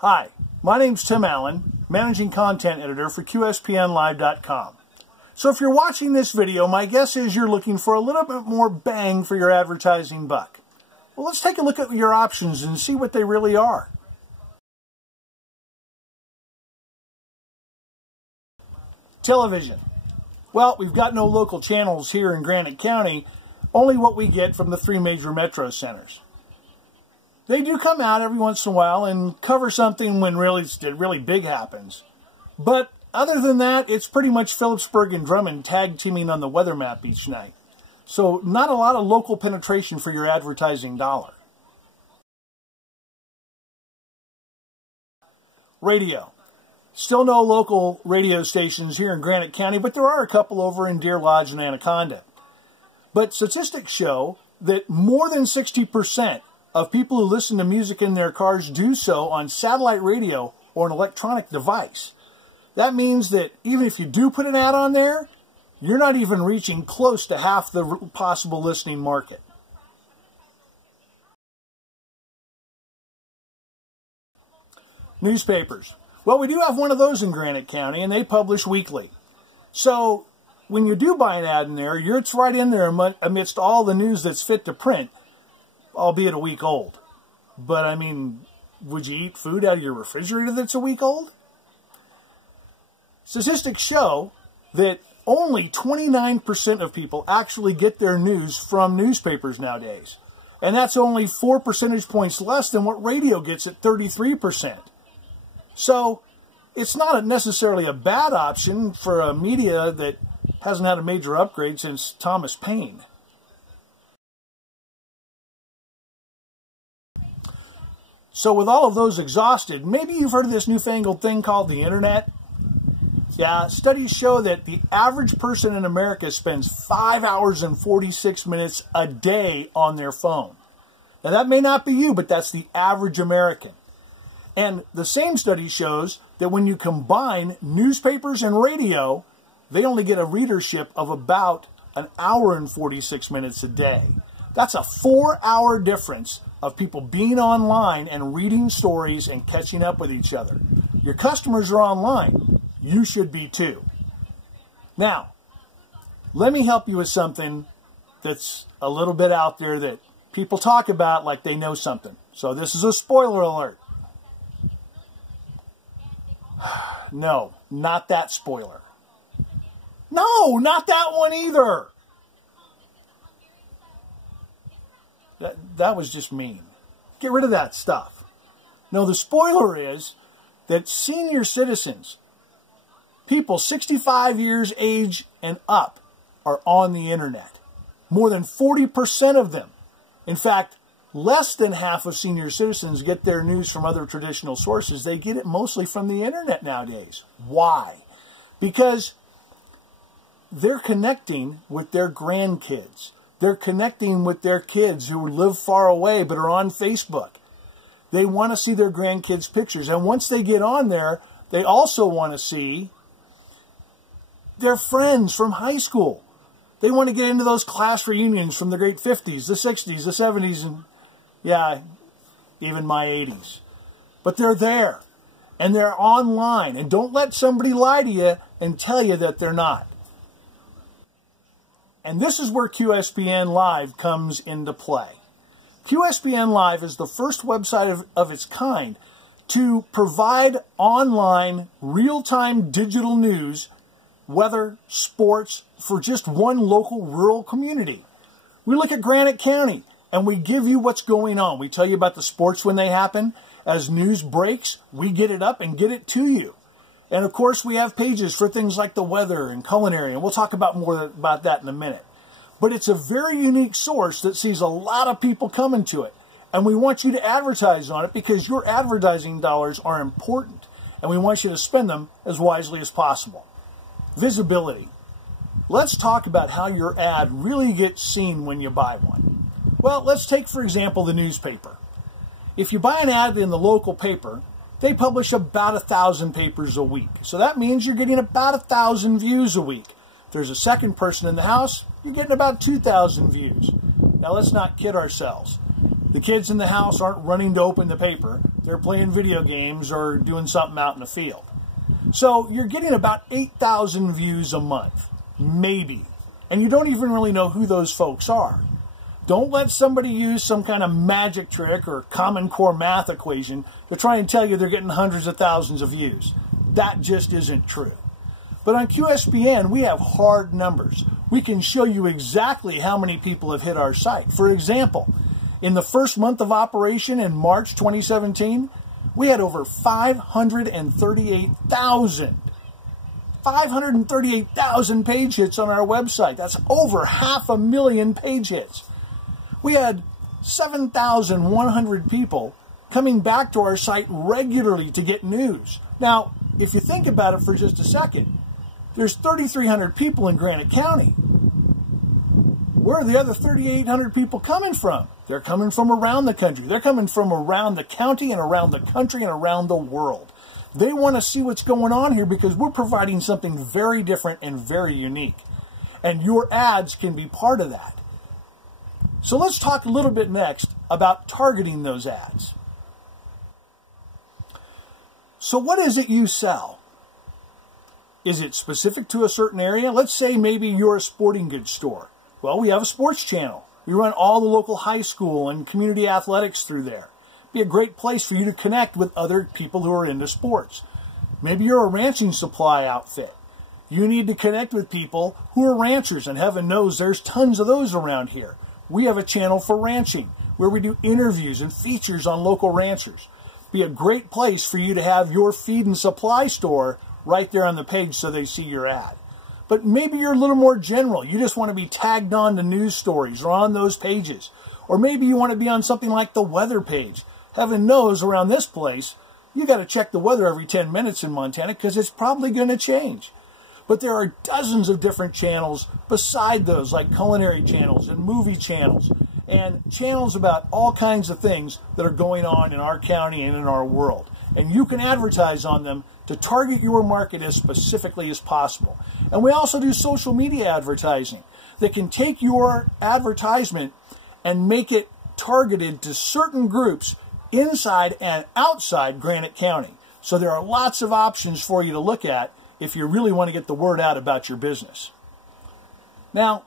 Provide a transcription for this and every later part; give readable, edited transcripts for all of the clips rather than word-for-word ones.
Hi, my name's Tim Allen, Managing Content Editor for QSPNLive.com. So if you're watching this video, my guess is you're looking for a little bit more bang for your advertising buck. Well, let's take a look at your options and see what they really are. Television. Well, we've got no local channels here in Granite County, only what we get from the 3 major metro centers. They do come out every once in a while and cover something when really big happens. But other than that, it's pretty much Phillipsburg and Drummond tag teaming on the weather map each night. So not a lot of local penetration for your advertising dollar. Radio. Still no local radio stations here in Granite County, but there are a couple over in Deer Lodge and Anaconda. But statistics show that more than 60% of people who listen to music in their cars do so on satellite radio or an electronic device. That means that even if you do put an ad on there, you're not even reaching close to half the possible listening market. Newspapers. Well, we do have one of those in Granite County, and they publish weekly. So when you do buy an ad in there, it's right in there amidst all the news that's fit to print, albeit a week old. But, I mean, would you eat food out of your refrigerator that's a week old? Statistics show that only 29% of people actually get their news from newspapers nowadays. And that's only 4 percentage points less than what radio gets at 33%. So, it's not necessarily a bad option for a media that hasn't had a major upgrade since Thomas Paine. So with all of those exhausted, maybe you've heard of this newfangled thing called the internet. Yeah, studies show that the average person in America spends 5 hours and 46 minutes a day on their phone. Now that may not be you, but that's the average American. And the same study shows that when you combine newspapers and radio, they only get a readership of about an hour and 46 minutes a day. That's a 4-hour difference of people being online and reading stories and catching up with each other. Your customers are online. You should be too. Now, let me help you with something that's a little bit out there that people talk about like they know something. So this is a spoiler alert. No, not that spoiler. No, not that one either. That was just mean. Get rid of that stuff. No, the spoiler is that senior citizens, people 65 years age and up, are on the internet. More than 40% of them. In fact, less than half of senior citizens get their news from other traditional sources. They get it mostly from the internet nowadays. Why? Because they're connecting with their grandkids. They're connecting with their kids who live far away but are on Facebook. They want to see their grandkids' pictures. And once they get on there, they also want to see their friends from high school. They want to get into those class reunions from the great 50s, the 60s, the 70s, and yeah, even my 80s. But they're there. And they're online. And don't let somebody lie to you and tell you that they're not. And this is where QSPN Live comes into play. QSPN Live is the first website of its kind to provide online, real-time digital news, weather, sports, for just one local rural community. We look at Granite County, and we give you what's going on. We tell you about the sports when they happen. As news breaks, we get it up and get it to you. And of course, we have pages for things like the weather and culinary, and we'll talk about more about that in a minute. But it's a very unique source that sees a lot of people coming to it. And we want you to advertise on it because your advertising dollars are important. And we want you to spend them as wisely as possible. Visibility. Let's talk about how your ad really gets seen when you buy one. Well, let's take, for example, the newspaper. If you buy an ad in the local paper, they publish about 1,000 papers a week. So that means you're getting about 1,000 views a week. If there's a second person in the house, you're getting about 2,000 views. Now let's not kid ourselves. The kids in the house aren't running to open the paper. They're playing video games or doing something out in the field. So you're getting about 8,000 views a month, maybe. And you don't even really know who those folks are. Don't let somebody use some kind of magic trick or Common Core math equation to try and tell you they're getting hundreds of thousands of views. That just isn't true. But on QSPN, we have hard numbers. We can show you exactly how many people have hit our site. For example, in the first month of operation in March 2017, we had over 538,000 page hits on our website. That's over 500,000 page hits. We had 7,100 people coming back to our site regularly to get news. Now, if you think about it for just a second, there's 3,300 people in Granite County. Where are the other 3,800 people coming from? They're coming from around the country. They're coming from around the county and around the country and around the world. They want to see what's going on here because we're providing something very different and very unique. And your ads can be part of that. So let's talk a little bit next about targeting those ads. So what is it you sell? Is it specific to a certain area? Let's say maybe you're a sporting goods store. Well, we have a sports channel. We run all the local high school and community athletics through there. It'd be a great place for you to connect with other people who are into sports. Maybe you're a ranching supply outfit. You need to connect with people who are ranchers, and heaven knows there's tons of those around here. We have a channel for ranching where we do interviews and features on local ranchers. It'd be a great place for you to have your feed and supply store right there on the page so they see your ad. But maybe you're a little more general. You just want to be tagged on to news stories or on those pages. Or maybe you want to be on something like the weather page. Heaven knows around this place, you got to check the weather every 10 minutes in Montana because it's probably going to change. But there are dozens of different channels beside those, like culinary channels and movie channels and channels about all kinds of things that are going on in our county and in our world. And you can advertise on them to target your market as specifically as possible. And we also do social media advertising that can take your advertisement and make it targeted to certain groups inside and outside Granite County. So there are lots of options for you to look at if you really want to get the word out about your business. Now,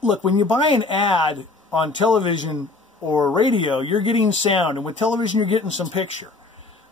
look, when you buy an ad on television or radio, you're getting sound, and with television you're getting some picture.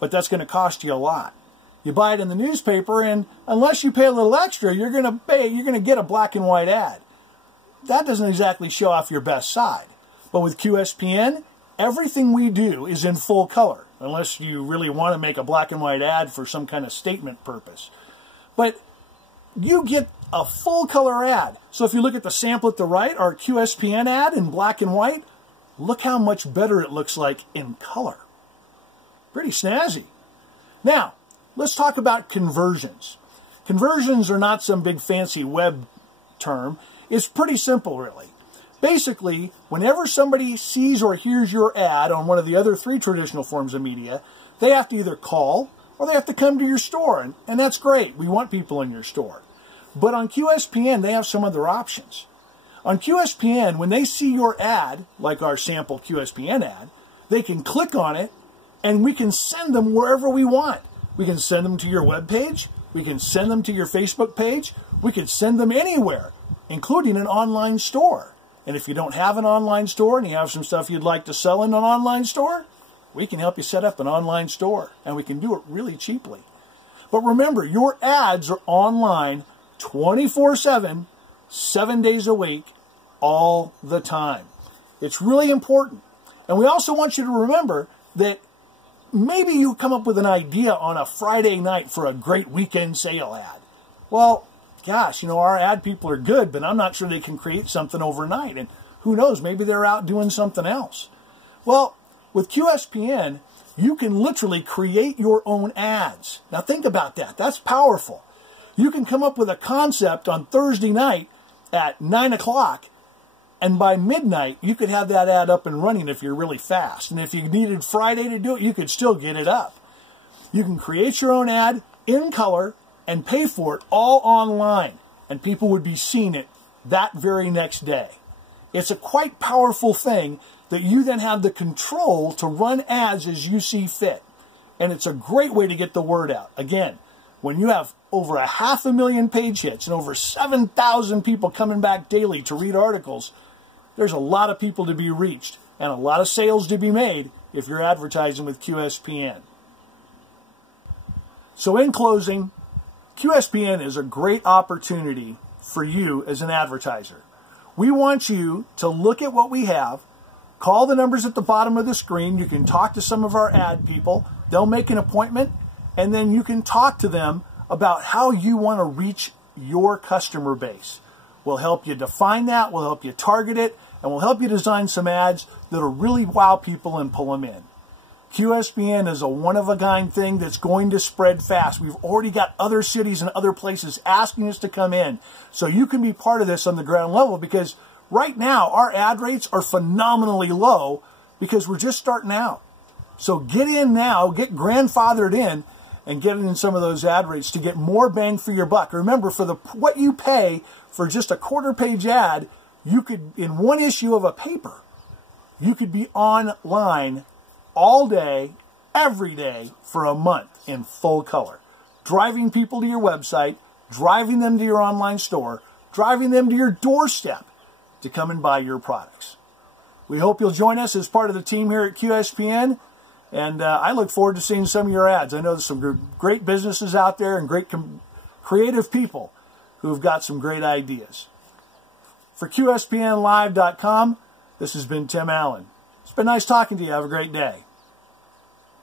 But that's going to cost you a lot. You buy it in the newspaper, and unless you pay a little extra, you're going to get a black and white ad. That doesn't exactly show off your best side. But with QSPN, everything we do is in full color, unless you really want to make a black and white ad for some kind of statement purpose. But you get a full color ad. So if you look at the sample at the right, our QSPN ad in black and white, look how much better it looks like in color. Pretty snazzy. Now, let's talk about conversions. Conversions are not some big fancy web term. It's pretty simple, really. Basically, whenever somebody sees or hears your ad on one of the other 3 traditional forms of media, they have to either call or they have to come to your store. And that's great. We want people in your store. But on QSPN, they have some other options. On QSPN, when they see your ad, like our sample QSPN ad, they can click on it and we can send them wherever we want. We can send them to your web page. We can send them to your Facebook page. We can send them anywhere, including an online store. And if you don't have an online store and you have some stuff you'd like to sell in an online store, we can help you set up an online store, and we can do it really cheaply. But remember, your ads are online 24/7, 7 days a week, all the time. It's really important. And we also want you to remember that maybe you come up with an idea on a Friday night for a great weekend sale ad. Well, gosh, our ad people are good, but I'm not sure they can create something overnight. And who knows, maybe they're out doing something else. Well, with QSPN, you can literally create your own ads. Now think about that. That's powerful. You can come up with a concept on Thursday night at 9 o'clock, and by midnight, you could have that ad up and running if you're really fast. And if you needed Friday to do it, you could still get it up. You can create your own ad in color and pay for it all online, and people would be seeing it that very next day. It's a quite powerful thing that you then have the control to run ads as you see fit. And it's a great way to get the word out. Again, when you have over 500,000 page hits and over 7,000 people coming back daily to read articles, there's a lot of people to be reached and a lot of sales to be made if you're advertising with QSPN. So in closing, QSPN is a great opportunity for you as an advertiser. We want you to look at what we have, call the numbers at the bottom of the screen. You can talk to some of our ad people. They'll make an appointment, and then you can talk to them about how you want to reach your customer base. We'll help you define that, we'll help you target it, and we'll help you design some ads that'll really wow people and pull them in. QSPN is a one-of-a-kind thing that's going to spread fast. We've already got other cities and other places asking us to come in. So you can be part of this on the ground level, because right now our ad rates are phenomenally low because we're just starting out. So get in now, get grandfathered in, and get in some of those ad rates to get more bang for your buck. Remember, for what you pay for just a quarter-page ad, you could, in one issue of a paper, you could be online all day, every day, for a month in full color. Driving people to your website, driving them to your online store, driving them to your doorstep to come and buy your products. We hope you'll join us as part of the team here at QSPN, and I look forward to seeing some of your ads. I know there's some great businesses out there and great creative people who've got some great ideas. For QSPNlive.com, this has been Tim Allen. It's been nice talking to you. Have a great day.